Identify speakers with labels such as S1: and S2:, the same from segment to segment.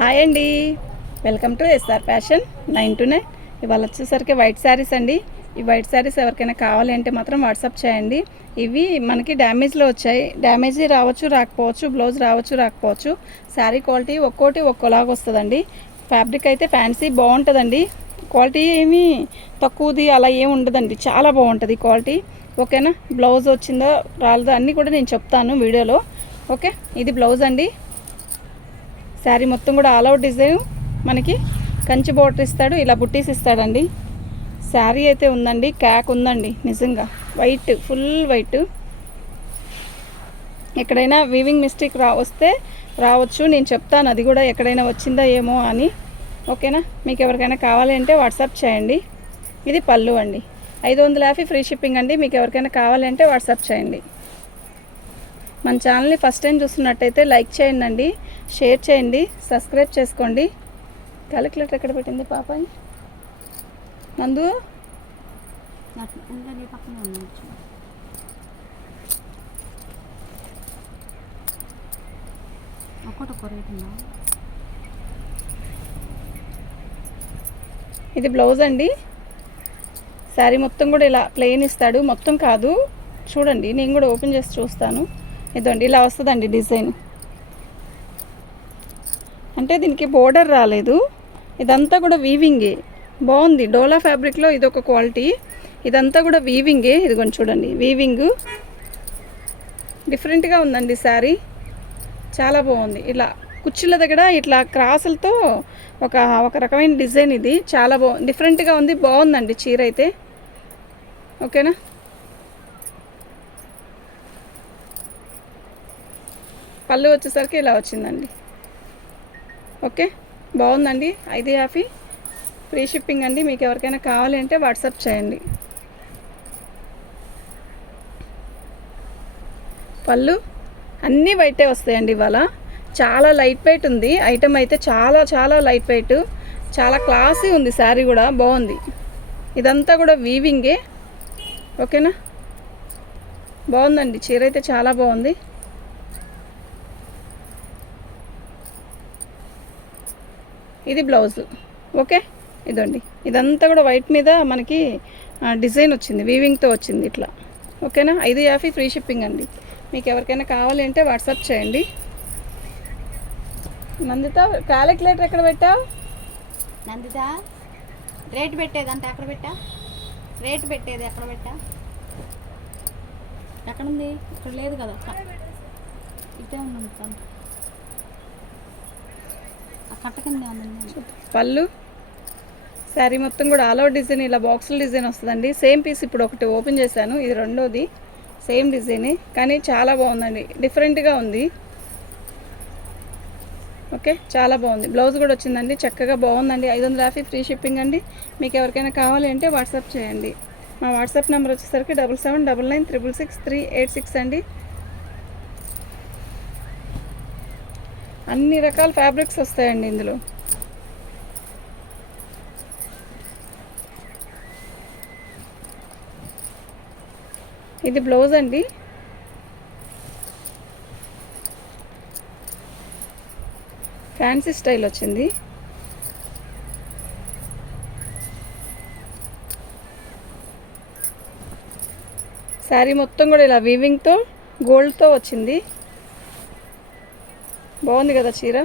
S1: Hi అండి. Welcome to SR fashion nine to nine ఇవాళ వచ్చేసరికి వైట్ శారీస్ అండి. ఈ వైట్ శారీస్ ఎవరికైనా కావాలి అంటే మాత్రం వాట్సాప్ చేయండి. ఇవి మనకి డ్యామేజ్లో వచ్చాయి. డ్యామేజ్ రావచ్చు రాకపోవచ్చు బ్లౌజ్ రావచ్చు రాకపోవచ్చు. శారీ క్వాలిటీ ఒక్కోటి ఒక్కోలాగా వస్తుందండి. ఫ్యాబ్రిక్ అయితే ఫ్యాన్సీ బాగుంటుందండి. క్వాలిటీ ఏమీ తక్కువది అలా ఏమి ఉండదండి. చాలా బాగుంటుంది క్వాలిటీ ఓకేనా బ్లౌజ్ వచ్చిందో రాలేదో అన్నీ కూడా నేను చెప్తాను వీడియోలో. ఓకే ఇది బ్లౌజ్ అండి. శారీ మొత్తం కూడా ఆల్ అవుట్ డిజైన్ మనకి కంచి బోర్డర్ ఇస్తాడు ఇలా బుట్టీస్ ఇస్తాడండి. శారీ అయితే ఉందండి క్యాక్ ఉందండి నిజంగా. వైట్ ఫుల్ వైట్ ఎక్కడైనా వీవింగ్ మిస్టేక్ రా వస్తే రావచ్చు నేను చెప్తాను అది కూడా ఎక్కడైనా వచ్చిందా ఏమో అని. ఓకేనా? మీకు ఎవరికైనా కావాలి అంటే వాట్సాప్ చేయండి. ఇది పళ్ళు అండి. ఐదు వందల యాభై ఫ్రీ షిప్పింగ్ అండి మీకు ఎవరికైనా కావాలి అంటే వాట్సాప్ చేయండి. మన ఛానల్ని ఫస్ట్ టైం చూస్తున్నట్టయితే లైక్ చేయండి అండి షేర్ చేయండి సబ్స్క్రైబ్ చేసుకోండి. క్యాలిక్యులేటర్ ఎక్కడ పెట్టింది పాపాయి? నందు? ఇది బ్లౌజ్ అండి. శారీ మొత్తం కూడా ఇలా ప్లెయిన్ ఇస్తాడు. మొత్తం కాదు. చూడండి నేను కూడా ఓపెన్ చేసి చూస్తాను. ఇదండి ఇలా వస్తుందండి డిజైన్. అంటే దీనికి బోర్డర్ రాలేదు. ఇదంతా కూడా వీవింగే బాగుంది. డోలా ఫ్యాబ్రిక్లో ఇది ఒక క్వాలిటీ ఇదంతా కూడా వీవింగే ఇదిగోండి చూడండి. వీవింగ్ డిఫరెంట్గా ఉందండి శారీ. చాలా బాగుంది. ఇలా కుర్చీల దగ్గర ఇట్లా క్రాసులతో ఒక ఒక రకమైన డిజైన్ ఇది. చాలా బాగుంది. డిఫరెంట్గా ఉంది. బాగుందండి చీర అయితే. ఓకేనా? పళ్ళు వచ్చేసరికి ఇలా వచ్చిందండి. ఓకే? బాగుందండి? ఐదు యాభై ఫ్రీ షిప్పింగ్ అండి. మీకు ఎవరికైనా కావాలి అంటే వాట్సాప్ చేయండి. పళ్ళు అన్నీ వైటే వస్తాయండి ఇవాళ. చాలా లైట్ వెయిట్ ఉంది. ఐటమ్ అయితే చాలా చాలా లైట్ వెయిట్. చాలా క్లాసీ ఉంది శారీ కూడా. బాగుంది. ఇదంతా కూడా వీవింగే ఓకేనా? బాగుందండి. చీర అయితే చాలా బాగుంది. ఇది బ్లౌజ్ ఓకే? ఇదండి. ఇదంతా కూడా వైట్ మీద మనకి డిజైన్ వచ్చింది. వీవింగ్తో వచ్చింది ఇట్లా. ఓకేనా? ఐదు యాభై ఫ్రీ షిప్పింగ్ అండి. మీకు ఎవరికైనా కావాలి అంటే వాట్సాప్ చేయండి. నందిత క్యాలిక్యులేటర్ ఎక్కడ పెట్టావు?
S2: నందిత రేట్ పెట్టేది అంటే ఎక్కడ పెట్టా? రేట్ పెట్టేది ఎక్కడ పెట్టా? ఎక్కడుంది? ఇక్కడ లేదు కదా. ఇదే ఉంది కా- ఆ కట్ట కింద ఉంది
S1: పళ్ళు? శారీ మొత్తం కూడా ఆల్ అవుట్ డిజైన్ ఇలా బాక్సుల డిజైన్ వస్తుందండి. సేమ్ పీస్ ఇప్పుడు ఒకటి ఓపెన్ చేశాను. ఇది రెండోది. సేమ్ డిజైనే కానీ చాలా బాగుందండి. డిఫరెంట్గా ఉంది. ఓకే చాలా బాగుంది. బ్లౌజ్ కూడా వచ్చిందండి. చక్కగా బాగుందండి. ఐదు వందల యాభై ఫ్రీ షిప్పింగ్ అండి. మీకు ఎవరికైనా కావాలి అంటే వాట్సాప్ చేయండి. మా వాట్సాప్ నెంబర్ వచ్చేసరికి double seven double nine triple six three eight six అండి. అన్ని రకాల ఫ్యాబ్రిక్స్ వస్తాయండి ఇందులో. ఇది బ్లౌజ్ అండి. ఫ్యాన్సీ స్టైల్ వచ్చింది. శారీ మొత్తం కూడా ఇలా వీవింగ్తో గోల్డ్తో వచ్చింది. బాగుంది కదా చీర?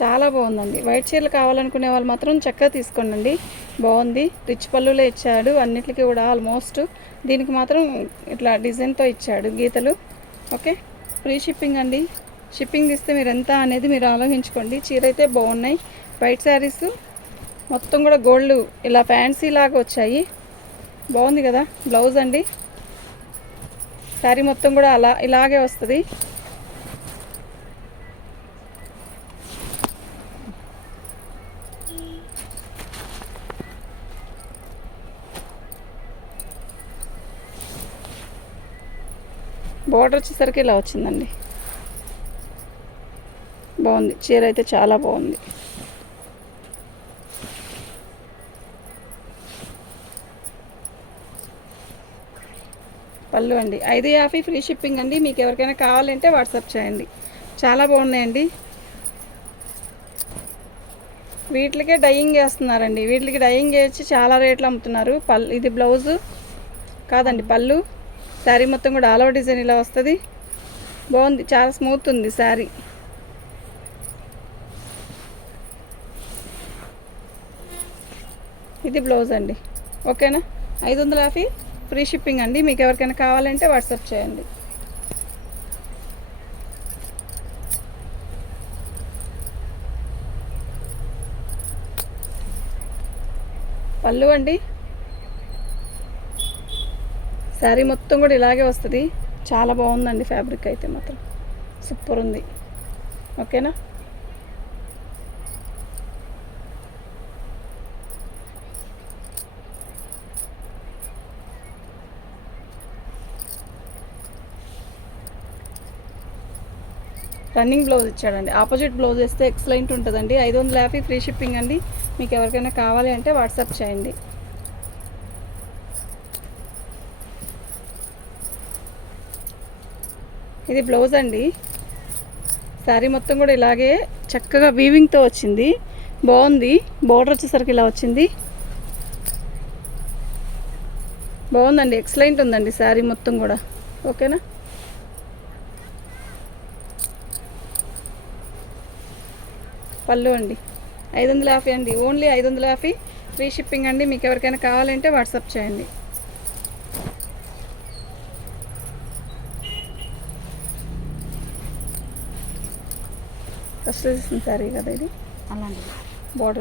S1: చాలా బాగుందండి. వైట్ చీరలు కావాలనుకునే వాళ్ళు మాత్రం చక్కగా తీసుకోండి బాగుంది. రిచ్ పళ్ళులో ఇచ్చాడు. అన్నిటికీ కూడా ఆల్మోస్ట్ దీనికి మాత్రం ఇట్లా డిజైన్తో ఇచ్చాడు గీతలు. ఓకే? ఫ్రీ షిప్పింగ్ అండి. షిప్పింగ్ ఇస్తే మీరు ఎంత అనేది మీరు ఆలోచించుకోండి. చీర అయితే బాగున్నాయి. వైట్ శారీస్ మొత్తం కూడా గోల్డ్ ఇలా ఫ్యాన్సీ లాగా వచ్చాయి. బాగుంది కదా? బ్లౌజ్ అండి. శారీ మొత్తం కూడా అలా ఇలాగే వస్తుంది. బార్డర్ వచ్చేసరికి ఇలా వచ్చిందండి. బాగుంది. చీర అయితే చాలా బాగుంది. పళ్ళు అండి. ఐదు యాభై ఫ్రీ షిప్పింగ్ అండి. మీకు ఎవరికైనా కావాలంటే వాట్సాప్ చేయండి. చాలా బాగున్నాయండి. వీటికే డయింగ్ వేస్తున్నారండి వీటికి డయింగ్ వేసి చాలా రేట్లు అమ్ముతున్నారు. పళ్ళు ఇది బ్లౌజు కాదండి పళ్ళు. శారీ మొత్తం కూడా ఆల్ ఓవర్ డిజైన్ ఇలా వస్తుంది. బాగుంది చాలా స్మూత్ ఉంది శారీ. ఇది బ్లౌజ్ అండి. ఓకేనా? ఐదు వందల యాభై? ఫ్రీ షిప్పింగ్ అండి. మీకు ఎవరికైనా కావాలంటే వాట్సాప్ చేయండి. పళ్ళు అండి. శారీ మొత్తం కూడా ఇలాగే వస్తుంది. చాలా బాగుందండి ఫ్యాబ్రిక్ అయితే మాత్రం. సూపర్ ఉంది. ఓకేనా? రన్నింగ్ బ్లౌజ్ ఇచ్చాడండి. ఆపోజిట్ బ్లౌజ్ వేస్తే ఎక్సలెంట్ ఉంటుందండి. ఐదు వందల యాభై ఫ్రీ షిప్పింగ్ అండి. మీకు ఎవరికైనా కావాలి అంటే వాట్సాప్ చేయండి. ఇది బ్లౌజ్ అండి. శారీ మొత్తం కూడా ఇలాగే చక్కగా వీవింగ్తో వచ్చింది. బాగుంది. బోర్డర్ వచ్చేసరికి ఇలా వచ్చింది. బాగుందండి. ఎక్సలెంట్ ఉందండి శారీ మొత్తం కూడా. ఓకేనా? పళ్ళు అండి. ఐదు వందల యాభై అండి. ఓన్లీ ఐదు వందల యాభై. ఫ్రీ షిప్పింగ్ అండి. మీకు ఎవరికైనా కావాలంటే వాట్సాప్ చేయండి. ఫస్ట్ శారీ కదా ఇది?
S2: అలాంటిది.
S1: బార్డర్